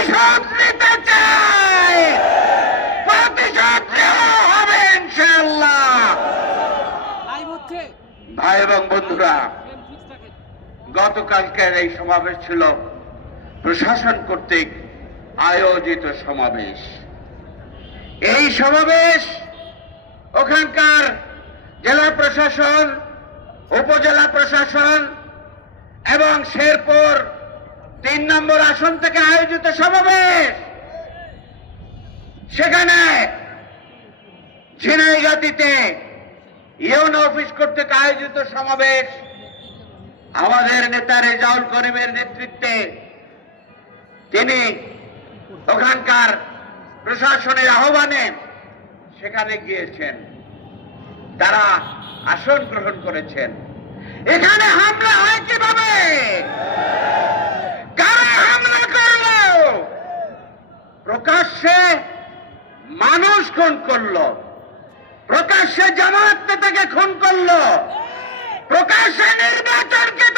প্রতিশোধ নিতে চাই, প্রতিশোধ নেওয়া হবে ইনশাআল্লাহ। ভাই এবং বন্ধুরা, গতকালকের এই সমাবেশ ছিল প্রশাসন কর্তৃক আয়োজিত সমাবেশ। এই সমাবেশ ওখানকার জেলা প্রশাসন, উপজেলা প্রশাসন এবং শেরপুর ৩ নম্বর আসন থেকে আয়োজিত সমাবেশ। সেখানে ঝিনাইগাতীতে ইউনো অফিস কর্তৃক আয়োজিত সমাবেশ আমাদের নেতা রেজাউল করিমের নেতৃত্বে তিনি ওখানকার প্রশাসনের আহ্বানে সেখানে গিয়েছেন, তারা আসন গ্রহণ করেছেন। এখানে হামলা হয় কিভাবে? কারা হামলা করলো? প্রকাশ্যে মানুষ খুন করলো, প্রকাশ্যে জামাত নেতাকে খুন করলো, প্রকাশ্যে নির্বাচনকে